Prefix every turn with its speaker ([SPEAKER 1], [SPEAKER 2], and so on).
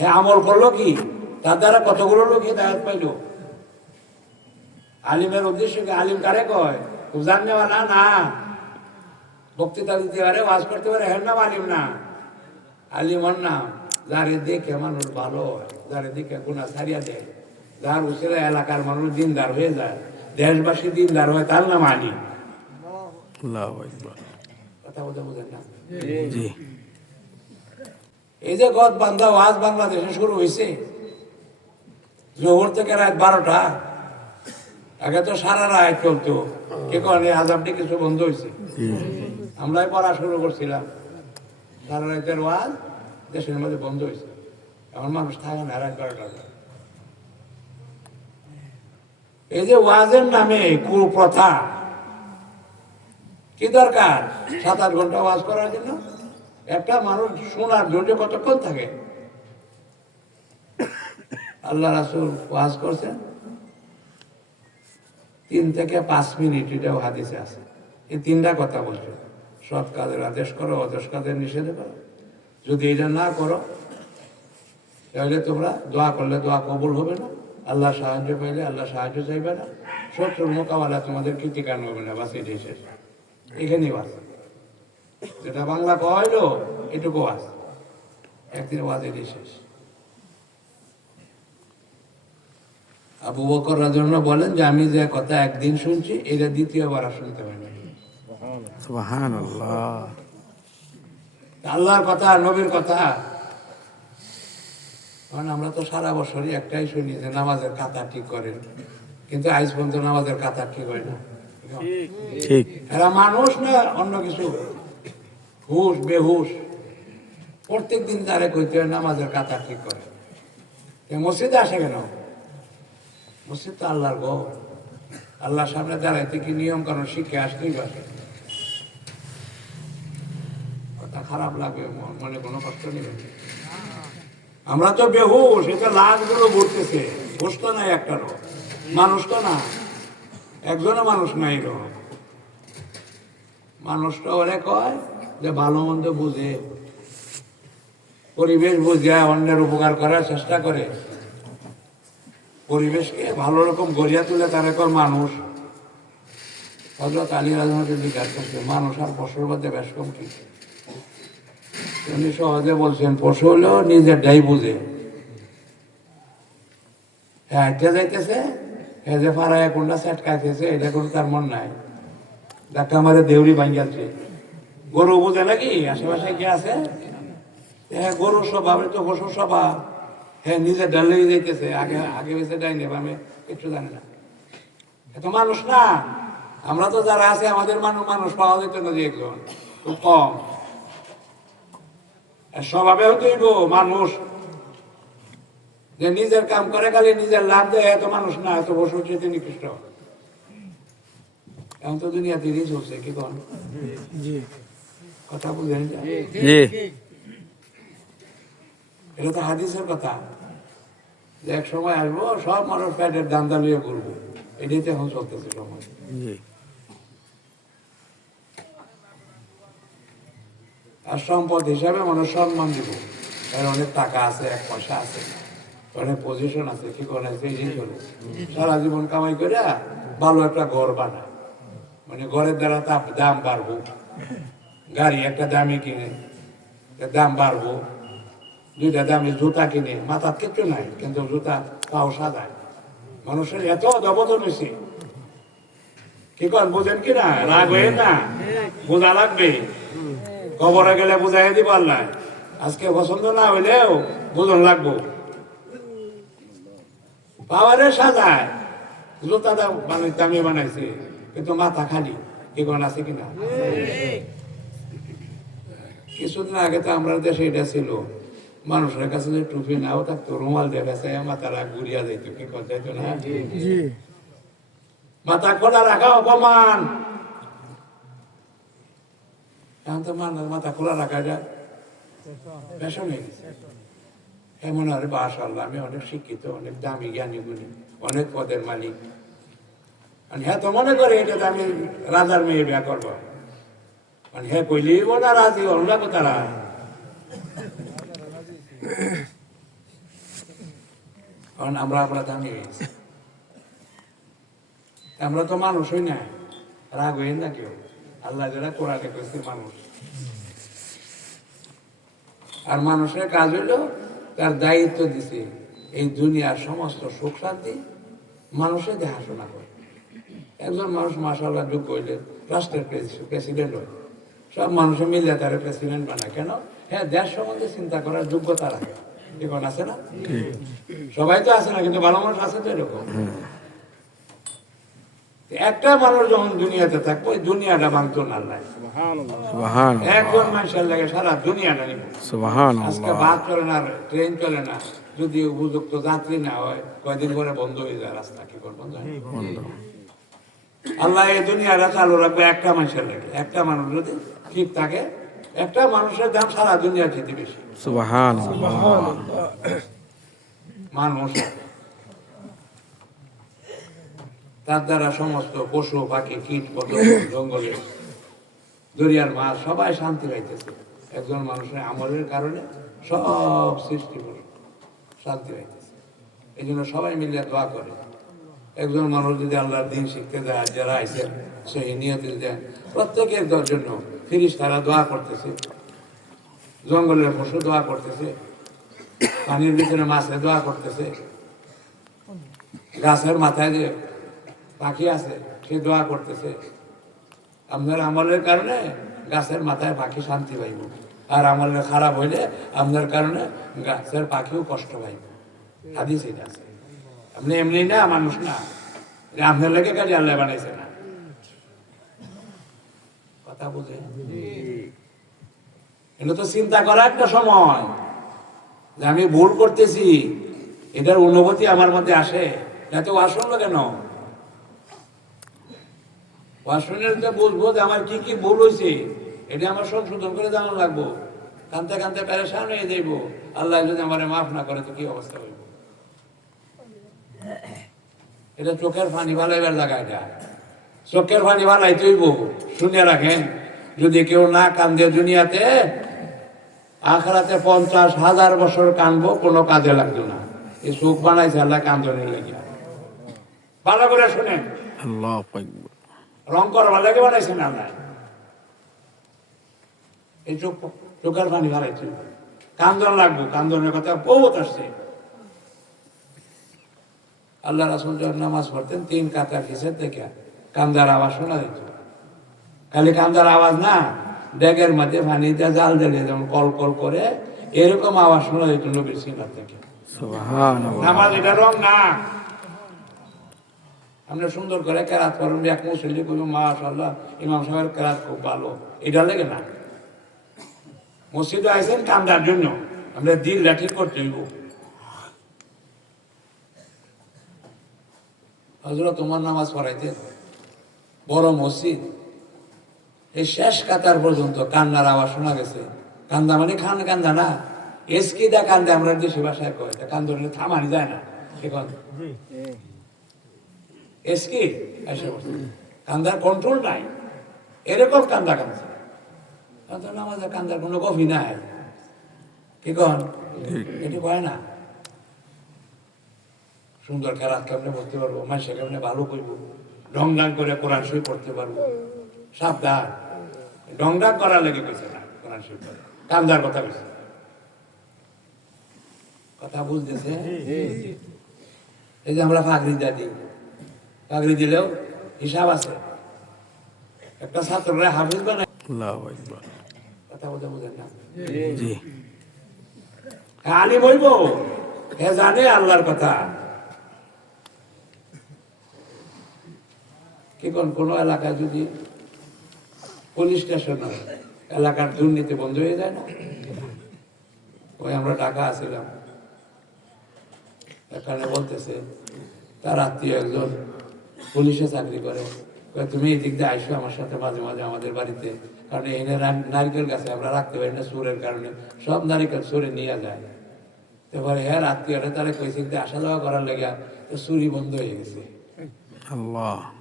[SPEAKER 1] হ্যাঁ আমল করল কি? তার দ্বারা কতগুলো লোক হেদায়ত পাইল? আলিমের উদ্দেশ্য কি? আলিম কারে কয়? উজান নেওয়া না না। বক্তৃতা দিতে পারে ওয়াজ করতে পারে হ্যাঁ নাম আলিম না। আলিম ওর নাম। যারে দেখে মানুষ ভালো হয় যারে দেখে গুণা ছাড়িয়া দেয় যার উচিত এলাকার মানুষ দিনদার হয়ে যায় দেশবাসী দিনদার হয় তার নাম আলিম।
[SPEAKER 2] আল্লাহু আকবার।
[SPEAKER 1] কথা বলতে বুঝেন না?
[SPEAKER 2] জি।
[SPEAKER 1] এই যে গদ বান্ধা ওয়াজ বাংলাদেশে শুরু হয়েছে জোহর থেকে রাত বারোটা। আগে তো সারা রাত চলতো। কে কারণে আজাবটি কিছু বন্ধ হয়েছে আমরাই পড়া শুরু করছিলাম। সারা রাতের ওয়াজ দেশের মধ্যে বন্ধ হয়েছে এখন মানুষ থাকে না রাত বারোটা এই যে ওয়াজের নামে কুপ্রথা কি দরকার? সাত আট ঘণ্টা ওয়াজ করার জন্য? একটা মানুষ শোনার ধৈর্য কতক্ষণ থাকে? আল্লাহ রাসুল ওয়াজ করছেন। তিন থেকে পাঁচ মিনিট এটাও হাদিসে আছে। এই তিনটা কথা বলছে। সৎ কাজের আদেশ করো অদেশ কাজের নিষেধ করো। যদি এটা না করো, তাহলে তোমরা দোয়া করলে দোয়া কবুল হবে না। আল্লাহ সাহায্য পাইলে আল্লাহ সাহায্য চাইবে না। শত্রুর মোকাবেলা তোমাদের কৃতিকান হবে না। বাস এটাই শেষ। এখানেই বাস। যেটা বাংলা কয়লো এটুকু আস একদিন ওয়াজ এটাই শেষ। আবু বকর রাজন বলেন যে আমি যে কথা একদিন শুনছি এটা দ্বিতীয়বার আর শুনতে পারি আল্লাহর কথা নবীর কথা। কারণ আমরা তো সারা বছরই একটাই শুনি যে নামাজের কাতা ঠিক করেন। কিন্তু আজ পর্যন্ত নামাজের কাতা ঠিক হয় না। এরা মানুষ না অন্য কিছু। হুশ, বেহুশ। প্রত্যেক দিন তারে কইতে হয়, নামাজের কাতা ঠিক করে? মসজিদে আসে কেন? মসজিদ তো আল্লাহর গো আল্লাহর সামনে দাঁড়াইতে কি নিয়ম কারণ শিখে আসতেই পারে? খারাপ লাগে, ম- মনে কোনো কষ্ট নেই। আমরা তো বেহুশ এটা লাশগুলো ঘুরতেছে হুশ তো নাই একটারও মানুষ তো না। একজনও মানুষ নাই রো মানুষটা ওরে কয় যে ভালো মন্দ বুঝে, পরিবেশ বুঝে, অন্যের উপকার করার চেষ্টা করে। পরিবেশকে ভালো রকম গড়িয়া তুলে তার কর মানুষ। হজরত আলী জিজ্ঞাসা করছে, মানুষ আর পশুর মধ্যে বেশ কম কি? উনি সহজে বলছেন পশু হলেও নিজেরটাই বুঝে। হ্যাঁ যাইতেছে হ্যাঁ যে ফারায় কোনটা সেট খাইতেছে, এটা কোনো তার মন নাই। ডাক্তার আমাদের দেউরি ভাঙ্গাচ্ছে গরু বুঝে নাকি? আশেপাশে কি আছে? হ্যাঁ গরুর স্বভাব তো পশুর স্বভাব। হ্যাঁ নিজে ডালেই যাইতেছে, আগে আগে বেঁচে ডাইনি আমি কিচ্ছু জানি না। এত মানুষ না। আমরা তো যারা আছে, আমাদের মানুষ মানুষ পাওয়া যেত না যে একজন। খুব কম। স্বভাবে তৈব মানুষ। যে নিজের কাম করে, খালি নিজের লাভ দেয় এত মানুষ না এত বসে হচ্ছে নিকৃষ্ট। এখন তো দুনিয়া তিরিশ হচ্ছে, কি কন?
[SPEAKER 2] জি।
[SPEAKER 1] কথা বুঝলেন
[SPEAKER 2] জি
[SPEAKER 1] এটা তো হাদিসের কথা। যে এক সময় আসব সব মানুষ প্যাটের দান্দা করব এটাই তো এখন চলতেছে সময়। আর সম্পদ হিসাবে মানুষ সম্মান দিব। এর অনেক টাকা আছে এক পয়সা আছে অনেক পজিশন আছে কি করে আছে এই করে সারা জীবন কামাই করে ভালো একটা ঘর বানায়। মানে ঘরের দ্বারা তাপ দাম বাড়বো। গাড়ি, একটা দামে কিনে দাম বাড়বো, দুইটা দামে জুতা কিনে, মাথার কিচ্ছু নাই, কিন্তু জুতা পাও সাদায় মানুষের এত দবদন হয়েছে। কি কর, বুঝেন কি না? রাগ হয়ে না? বোঝা লাগবে। কবরে গেলে বুঝাই দিব আল্লাহ। আজকে পছন্দ না হইলেও বুঝন লাগবো। পাওয়ারে সাজায়। জুতা দাম মানে দামি বানাইছে, কিন্তু মাথা খালি। কি আছে কিনা? কিছুদিন আগে তো আমরা দেশে এটা ছিল। মানুষের কাছে যে টুপি নাও থাকতো রুমাল দেখাছে মাথারা ঘুরিয়া যাইতো কি কথা না? মাথা খোলা রাখা অপমান। এখন তো মানুষ মাথা খোলা রাখা যায়। ফ্যাশন হয়ে গেছে এমন আরে বাসাল্লাহ আমি অনেক শিক্ষিত অনেক দামি জ্ঞানী গুণী অনেক পদের মালিক। আর হ্যাঁ তো মনে করে এটা আমি রাজার মেয়ে বিয়া করব। না রাজি অন্য তারা কারণ আমরা আমরা আমরা তো মানুষই না। রাগ হইন না কেউ। আল্লাহ যারা কোরআনে কইছে মানুষ। আর মানুষের কাজ হইল তার দায়িত্ব দিছে। এই দুনিয়ার সমস্ত সুখ শান্তি মানুষের দেখাশোনা করে। একজন মানুষ মাসাল্লাহ যোগ্য হইলে রাষ্ট্রের প্রেসিডেন্ট হয় সব মানুষে মিলে তার প্রেসিডেন্ট বানায়। কেন? হ্যাঁ দেশ সম্বন্ধে চিন্তা করার যোগ্যতা রাখে। এখন আছে না? সবাই তো আছে না কিন্তু ভালো মানুষ আছে তো এরকম। একটা মানুষ যখন দুনিয়াতে থাকব ওই দুনিয়াটা ভাঙতো না একজন মানুষের লাগে সারা দুনিয়াটা নিব। আজকে বাস চলে না ট্রেন চলে না যদি উপযুক্ত যাত্রী না হয় কয়দিন পরে বন্ধ হয়ে যায় রাস্তা কি করব? বন্ধ? আল্লাহ এই দুনিয়াটা চালু রাখবে একটা মানুষের লাগে। একটা মানুষ যদি ঠিক থাকে একটা মানুষের দাম সারা দুনিয়া যেতে বেশি। মানুষ তার দ্বারা সমস্ত পশু পাখি কীট পতঙ্গ জঙ্গলে দরিয়ার মাছ সবাই শান্তি পাইতেছে। একজন মানুষের আমলের কারণে সব সৃষ্টি করে শান্তি পাইতেছে। এই জন্য সবাই মিলে দোয়া করে। একজন মানুষ যদি আল্লাহর দিন শিখতে আর যারা আইসেন সেই নিয়তি দেন প্রত্যেকের জন্য ফিরিস তারা দোয়া করতেছে। জঙ্গলের পশু দোয়া করতেছে। পানির ভিতরে মাছে দোয়া করতেছে। গাছের মাথায় যে পাখি আছে, সে দোয়া করতেছে। আপনার আমলের কারণে গাছের মাথায় পাখি শান্তি পাইব। আর আমলের খারাপ হইলে আপনার কারণে গাছের পাখিও কষ্ট পাইব। হাদিস এটা আছে। আপনি এমনি না, মানুষ না। আপনার লেগে কাজে আল্লাহ বানাইছে না। কথা বুঝে এটা তো চিন্তা করা একটা সময়। যে আমি ভুল করতেছি, এটার অনুভূতি আমার মধ্যে আসে। এত ওয়াজ শুনলো কেন? তো বুঝব যে আমার কি কি ভুল হয়েছে এটা আমার সংশোধন করে জানা লাগবো। কানতে কানতে প্যারেশান হয়ে যাইব। আল্লাহ যদি আমার মাফ না করে, তো কি অবস্থা হইব? এটা চোখের ফানি ভালাইবার জায়গা এটা চোখের পানি ভালাই তৈব শুনে রাখেন যদি কেউ না কান্দে দুনিয়াতে আখরাতে পঞ্চাশ হাজার বছর কানবো কোনো কাজে লাগতো না। এই সুখ বানাইছে আল্লাহ কান্দনের লেগে ভালো করে শুনেন। রং করবার লাগে বানাইছে না আল্লাহ এই চোখ চোখের পানি ভালাইছে কান্দন লাগবো কান্দনের কথা বহুত আসছে। আল্লাহ রাসুল যখন নামাজ পড়তেন তিন কাতা কিসের থেকে কান্দার আওয়াজ শোনা যেত। খালি কান্দার আওয়াজ না ডেগের মধ্যে পানিতে জাল দিলে যেমন কল কল করে এরকম আওয়াজ শোনা যেত নবীর সিংহার থেকে। নামাজ এটা রং না। আমরা সুন্দর করে কেরাত করুন এক মুসল্লি করব মাশাল্লাহ ইমাম সাহেবের কেরাত খুব ভালো। এটা লেগে না। মসজিদে আইসেন কান্দার জন্য। আমরা দিল লাঠি করতে হইব। হজরত তোমার নামাজ পড়াইতে বড় মসজিদ। এই শেষ কাতার পর্যন্ত কান্নার আওয়াজ শোনা গেছে। কান্দা মানে খান কান্দা না। এসকি দা কান্দে আমরা দেশি ভাষায় কয় তা কান্দনে থামানি যায় না এখন। এসকি। কান্দার কন্ট্রোল নাই। এরকম কান্দা কান্দা নামাজে কান্দার কোনো কফি নাই। কি কন? এটি কয় না? সুন্দর খেলার কেমনে পড়তে পারব মানুষের কেমনে ভালো করব ঢং ঢাং করে কোরআন শরীফ পড়তে পারব। সাবধান। ঢং ঢাং করার লেগে কইছে না কোরআন পড়ে। কান্দার কথা কইছে কথা বুঝতেছে এই যে আমরা ফাগরি দাদি ফাগরি দিলেও হিসাব আছে। একটা ছাত্ররা হাফিজ বানায়।
[SPEAKER 2] আল্লাহ
[SPEAKER 1] কথা বলতে বুঝেন না।
[SPEAKER 2] জি।
[SPEAKER 1] আলি বলব হে জানে আল্লাহর কথা। কি কোন এলাকায় যদি পুলিশ স্টেশন হয়, এলাকার দুর্নীতি বন্ধ হয়ে যায় না? ওই আমরা টাকা আসছিলাম এখানে বলতেছে তার আত্মীয় একজন পুলিশে চাকরি করে। তুমি এই দিক দিয়ে আইসো আমার সাথে মাঝে মাঝে আমাদের বাড়িতে। কারণ এখানে রা- নারকেল গাছে আমরা রাখতে পারি না সুরের কারণে। সব নারিকেল সুরে নিয়ে যায়। এবারে হ্যাঁ আত্মীয়রা তারা কইছে যে আসা যাওয়া করার লেগে চুরি বন্ধ হয়ে গেছে।
[SPEAKER 2] আল্লাহ।